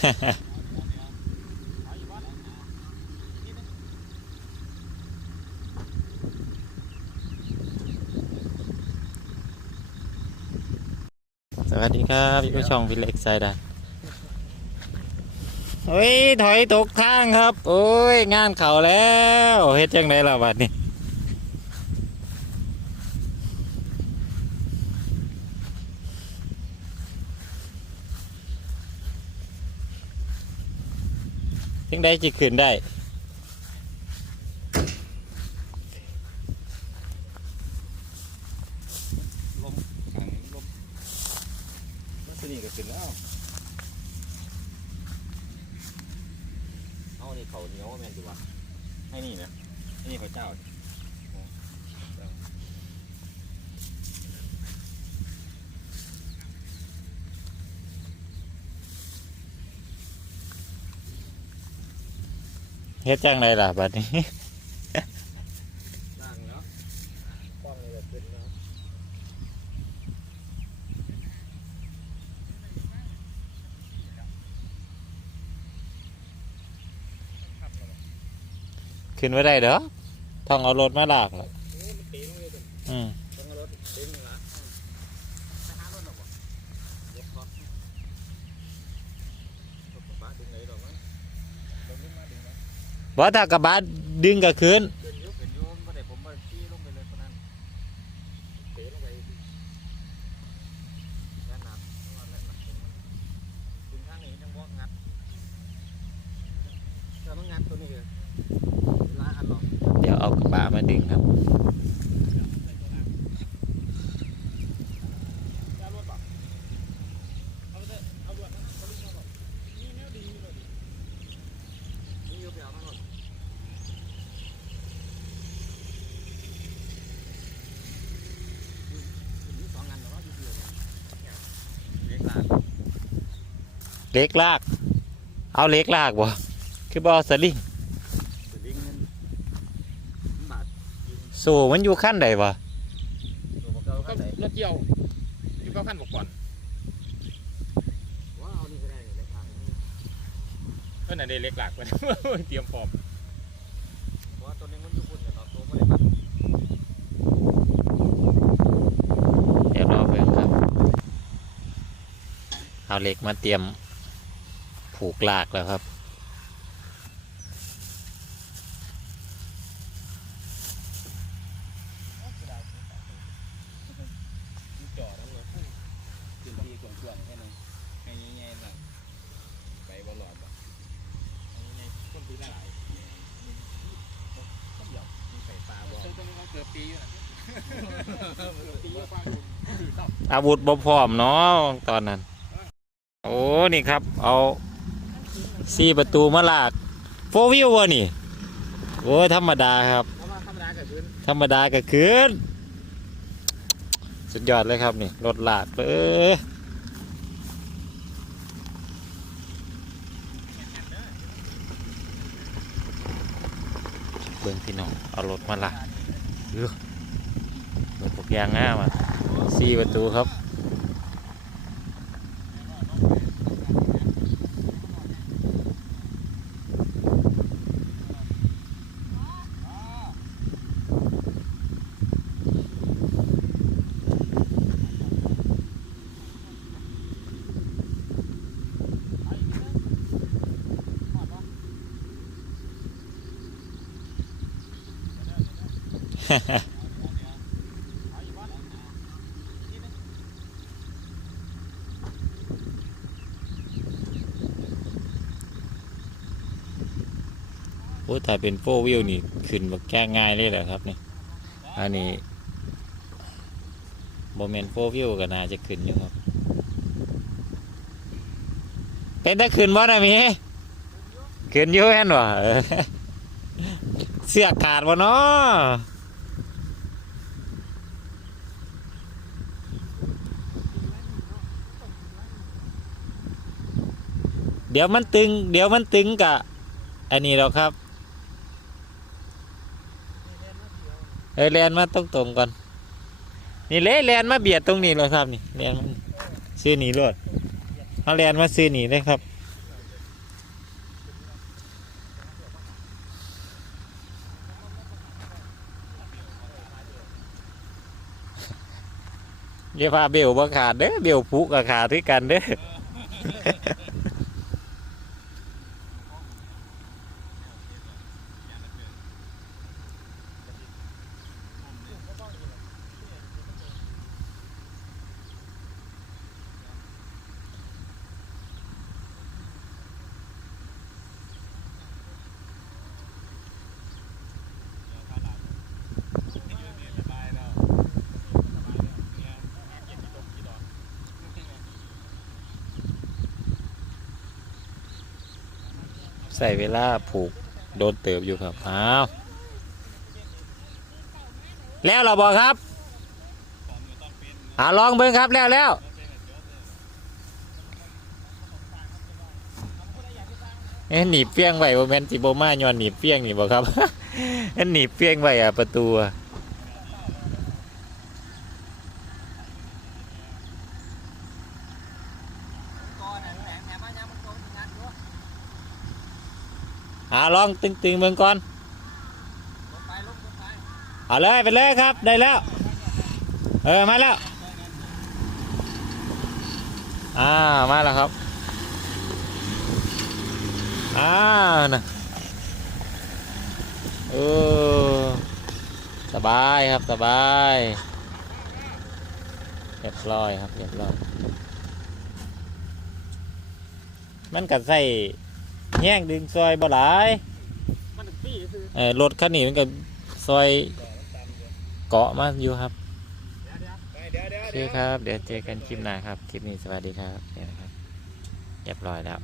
สวัสดีครับพี่ผู้ชมพี่เล็กไซด์ดาเฮ้ย ถอยตกทางครับ โอ้ย งานเข่าแล้วเฮ็ดจังไดล่ะบัดนี้ ยังได้จิขึ้นได้ ลมขังลมมันสนิทกับขึ้นแล้วเอานี่เขาเหนียวแม่นดีวะให้นี่นะให้นี่เขาเจ้า เฮ็ดจังไดล่ะบัดนี้ล่ะแบบขึ้นนะขึ้นไม่ได้เด้อต้องเอารถมาลากล่ะโอ้มันตีลงเลยตัว อืม ต้องเอารถตีลงละไปหารถหรอกบ่รถคอสรถกระบะดึงไหนหรอกมั้งลงลงมาดึงมา ว่าถ้ากระบะดึงก็ขึ้นเกินยุบเกินยุบไม่ได้ผมไปขี่ลงไปเลยคนนั้นเตะลงไปด้านหนักด้านหนักถึงข้างนี้ยังว่างัดแต่มันงัดตัวนี้เลยเวลาอันหลอก เดี๋ยวเอากระบะมาดึงครับ นี่ยกไปเอามาหมดนี่สองอันแต่ว่าอยู่เดียวเนี่ยเล็กหลาน เล็กลาก เอาเล็กลากบ่คือบเอสลิงสลิงเงินบาทสู้มันอยู่ขั้นใดวะตัวประกันก็ข้างไหนรถเกี่ยวอยู่ก็ขั้นบอกก่อนว้าวนี่ก็ได้เล็กหลานเพื่อนอันเดเล็กหลักไปเตรียมพร้อมเพราะว่าตัวนึงมันอยู่บนแต่ตอนตัวไม่ได้มันเดี๋ยวรอเบิ่งครับ เอาเหล็กมาเตรียม ผูกลากแล้วครับจ่อแล้วเลยขึ้นดีกว่างๆแค่นั้นง่ายๆหน่อยไปบอลลอดบ่ไงต้นปีละหลายต้องหยอกมีใส่ปลาบ่เติมต้องเกือบปีอะเกือบปีกว่าสี่รอบอาวุธบ่พร้อมเนาะตอนนั้น โอ้ นี่ครับ เอา สี่ประตูมาลากโฟวิววะนี่ โอ้ยธรรมดาครับ ธรรมดากิดขึ้นสุดยอดเลยครับนี่รถลากเลยเบิ่งพี่น้องเอารถมาลากเออรถปกยางง่ามอะสี่ประตูครับ โอ้แต่เป็นโฟวิวนี่ขึ้นแบบแก้ง่ายเลยแหละครับนี่อันนี้โมเมนโฟวิวก็น่าจะขึ้นอยู่ครับ เป็นตะขึ้นบ่นะมีขึ้นอยู่แม่นวะเออเสื้อขาดบ่เนาะ เดี๋ยวมันตึง เดี๋ยวมันตึงกะอันนี้เราครับ เออแลนมาตรงตรงก่อน นี่เละแลนมาเบียดตรงนี้เลยครับนี่แลนซื้อหนีรวดเอาแลนมาซื้อหนีเลยครับเดี๋ยวพาเบลบ่ขาดเด้อเบลผูกกับขาดด้กันเด้อ ใส่เวลาผูกโดนเติบอยู่ครับอ้าวแล้วเราบอกครับองมันต้องเป็นอ่าลองเบิ้งครับแล้วแล้วเอ๊ะหนีบเปี้ยงไว้บ่แม่นสิบ่มาย้อนหนีบเปี้ยงนี่บ่ครับเอ็นหนีบเปี้ยงไว้อะประตูอะ ก้อนไหนแหมแหมมายังมันก้อนงานอยู่ อาลองตึงๆเบิ่งก่อนเอาเลยไปเลยครับได้แล้ว เออมาแล้ว อ่ามาแล้วครับ อ่านะเออสบายครับสบายเรียบร้อยครับเรียบร้อย มันกัใส่ แย่งดึงซอยบ่หลายมันถึงปีคือเออรถคันนี้มันก็ซอยเกาะมาอยู่ครับเดี๋ยวเดี๋ยวไปเดี๋ยวเดี๋ยวโอเคครับ เดี๋ยวเจอกันคลิปหน้าครับ คลิปนี้สวัสดีครับเนี่ยนะครับเรียบร้อยแล้ว